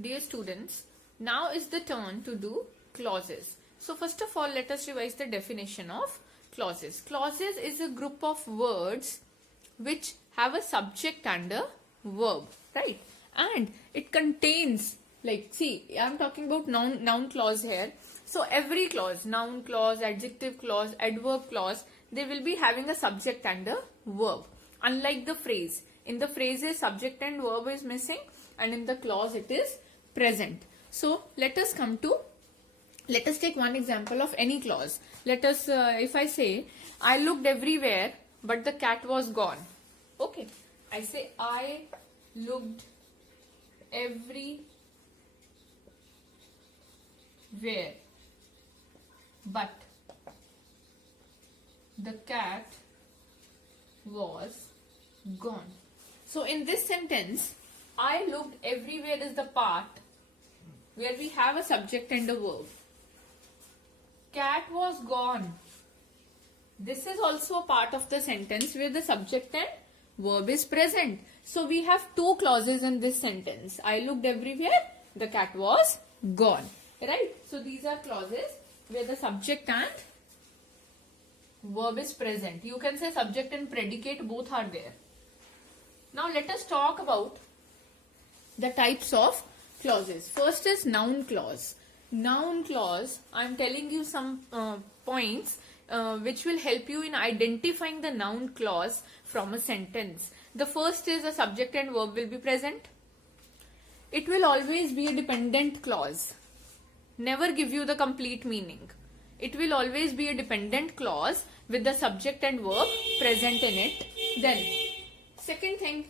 Dear students, now is the turn to do clauses. So first of all, let us revise the definition of clauses. Clauses is a group of words which have a subject and a verb, right? And it contains, like, see, I'm talking about noun clause here. So every clause, noun clause, adjective clause, adverb clause, they will be having a subject and a verb. Unlike the phrase. In the phrases, subject and verb is missing, and in the clause it is present. So let us take one example of any clause. Let us, if I say, I looked everywhere, but the cat was gone. Okay. I say, I looked everywhere, but the cat was gone. So in this sentence, I looked everywhere is the part where we have a subject and a verb. Cat was gone. This is also a part of the sentence where the subject and verb is present. So we have two clauses in this sentence. I looked everywhere, the cat was gone. Right? So these are clauses where the subject and verb is present. You can say subject and predicate, both are there. Now let us talk about the types of clauses. First is noun clause. Noun clause, I am telling you some points which will help you in identifying the noun clause from a sentence. The first is a subject and verb will be present. It will always be a dependent clause. Never give you the complete meaning. It will always be a dependent clause with the subject and verb present in it. Then, second thing,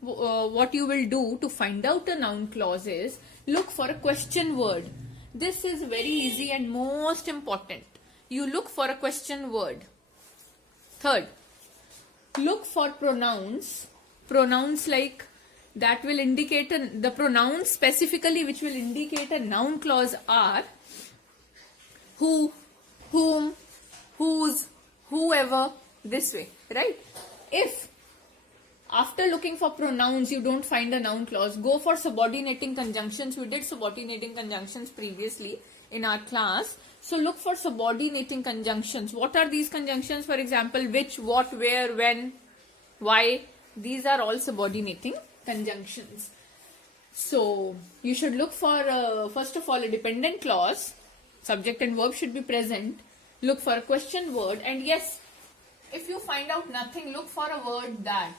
what you will do to find out a noun clause is look for a question word. This is very easy and most important. You look for a question word. Third, look for pronouns. Pronouns like that will indicate the pronouns specifically which will indicate a noun clause are who, whom, whose, whoever, this way, right? If after looking for pronouns you don't find a noun clause, go for subordinating conjunctions. We did subordinating conjunctions previously in our class. So look for subordinating conjunctions. What are these conjunctions? For example, which, what, where, when, why. These are all subordinating conjunctions. So you should look for first of all a dependent clause. Subject and verb should be present. Look for a question word, and yes, if you find out nothing, look for a word that.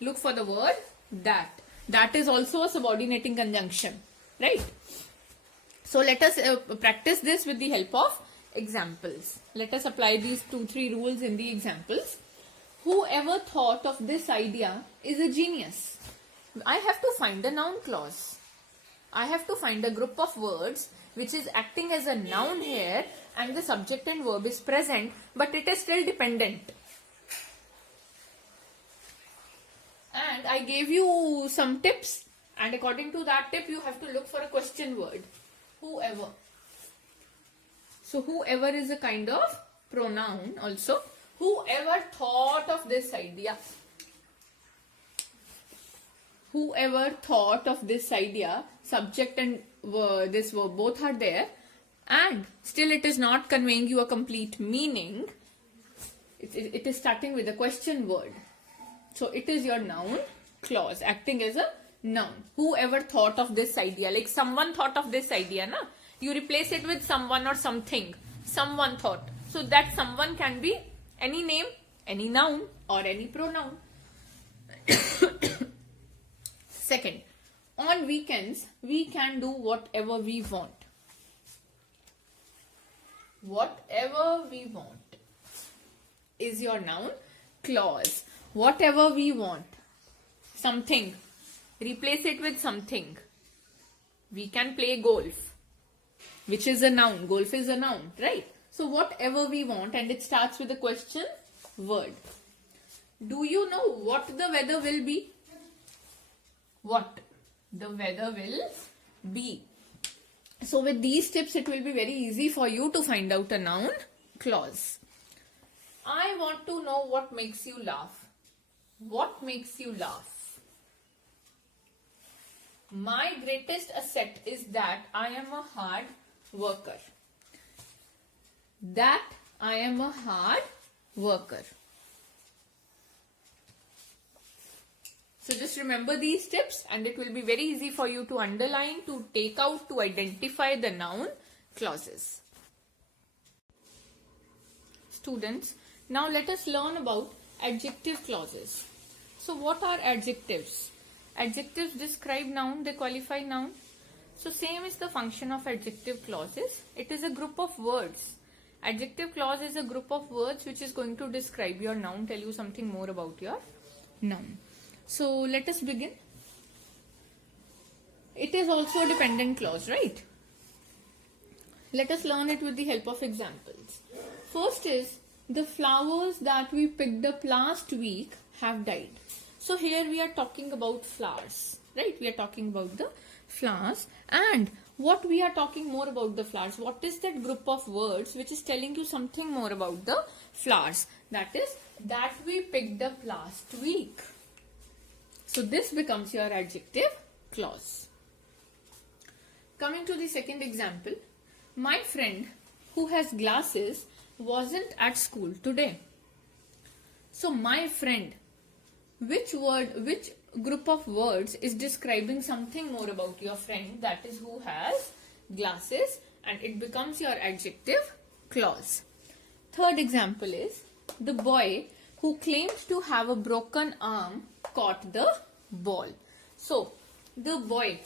Look for the word that. That is also a subordinating conjunction, right? So let us practice this with the help of examples. Let us apply these 2-3 rules in the examples. Whoever thought of this idea is a genius. I have to find a noun clause. I have to find a group of words which is acting as a noun here, and the subject and verb is present, but it is still dependent. And I gave you some tips, and according to that tip you have to look for a question word. Whoever. So whoever is a kind of pronoun also. Whoever thought of this idea. Whoever thought of this idea, subject and this verb both are there, and still it is not conveying you a complete meaning. It is starting with a question word. So it is your noun clause acting as a noun. Whoever thought of this idea, like someone thought of this idea, na? You replace it with someone or something. Someone thought. So that someone can be any name, any noun, or any pronoun. Second, on weekends, we can do whatever we want. Whatever we want is your noun clause. Whatever we want. Something. Replace it with something. We can play golf, which is a noun. Golf is a noun, right? So whatever we want, and it starts with a question word. Do you know what the weather will be? What the weather will be. So with these tips, it will be very easy for you to find out a noun clause. I want to know what makes you laugh. What makes you laugh? My greatest asset is that I am a hard worker. That I am a hard worker. So just remember these tips and it will be very easy for you to underline, to take out, to identify the noun clauses. Students, now let us learn about adjective clauses. So what are adjectives? Adjectives describe noun, they qualify noun. So same is the function of adjective clauses. It is a group of words. Adjective clause is a group of words which is going to describe your noun, tell you something more about your noun. So let us begin. It is also a dependent clause, right? Let us learn it with the help of examples. First is, the flowers that we picked up last week have died. So here we are talking about flowers, right? We are talking about the flowers. And what we are talking more about the flowers? What is that group of words which is telling you something more about the flowers? That is, that we picked up last week. So this becomes your adjective clause. Coming to the second example, my friend who has glasses wasn't at school today. So my friend, which group of words is describing something more about your friend, that is who has glasses, and it becomes your adjective clause. Third example is, the boy who claims to have a broken arm caught the ball. So the boy,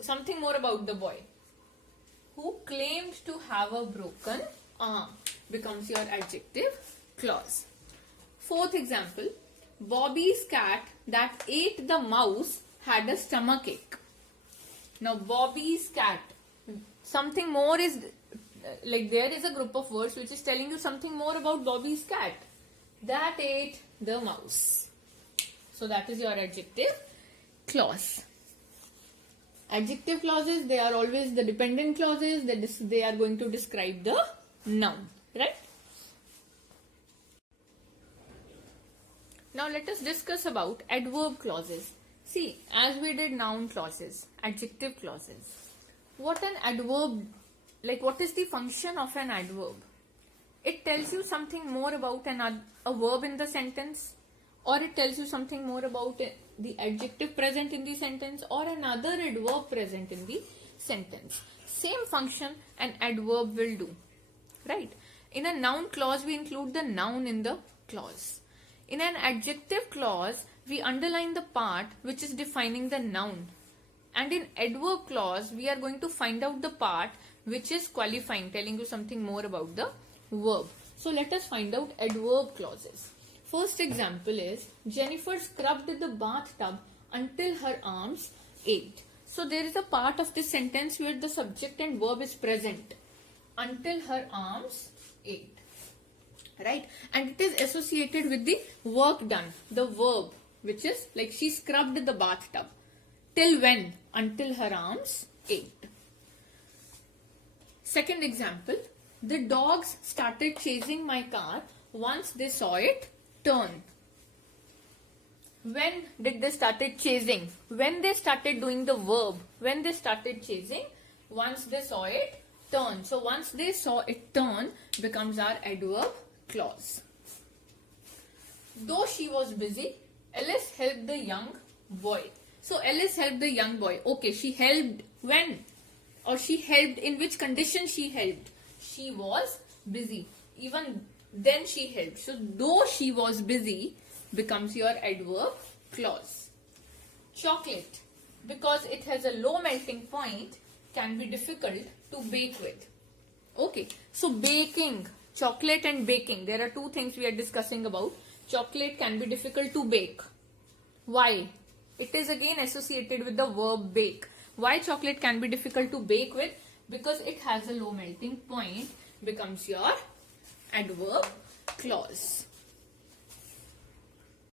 something more about the boy who claims to have a broken arm becomes your adjective clause. Fourth example, Bobby's cat that ate the mouse had a stomachache. Now Bobby's cat, something more is like there is a group of words which is telling you something more about Bobby's cat that ate the mouse. So that is your adjective clause. Adjective clauses, they are always the dependent clauses, they are going to describe the noun, right? Now let us discuss about adverb clauses. See, as we did noun clauses, adjective clauses. What an adverb, like what is the function of an adverb? It tells you something more about a verb in the sentence, or it tells you something more about the adjective present in the sentence, or another adverb present in the sentence. Same function an adverb will do, right? In a noun clause, we include the noun in the clause. In an adjective clause, we underline the part which is defining the noun. And in adverb clause, we are going to find out the part which is qualifying, telling you something more about the verb. So let us find out adverb clauses. First example is, Jennifer scrubbed the bathtub until her arms ached. So there is a part of this sentence where the subject and verb is present. Until her arms ached. Right? And it is associated with the work done, the verb, which is like she scrubbed the bathtub. Till when? Until her arms ached. Second example, the dogs started chasing my car once they saw it turn. When did they started chasing? When they started doing the verb. When they started chasing, once they saw it turn. So once they saw it turn becomes our adverb clause. Though she was busy, Alice helped the young boy. So Alice helped the young boy. Okay, she helped when? Or she helped in which condition she helped? She was busy. Even then she helped. So though she was busy becomes your adverb clause. Chocolate, because it has a low melting point, can be difficult to bake with. Okay, so baking, chocolate and baking, there are two things we are discussing about. Chocolate can be difficult to bake. Why? It is again associated with the verb bake. Why chocolate can be difficult to bake with? Because it has a low melting point, becomes your adverb clause.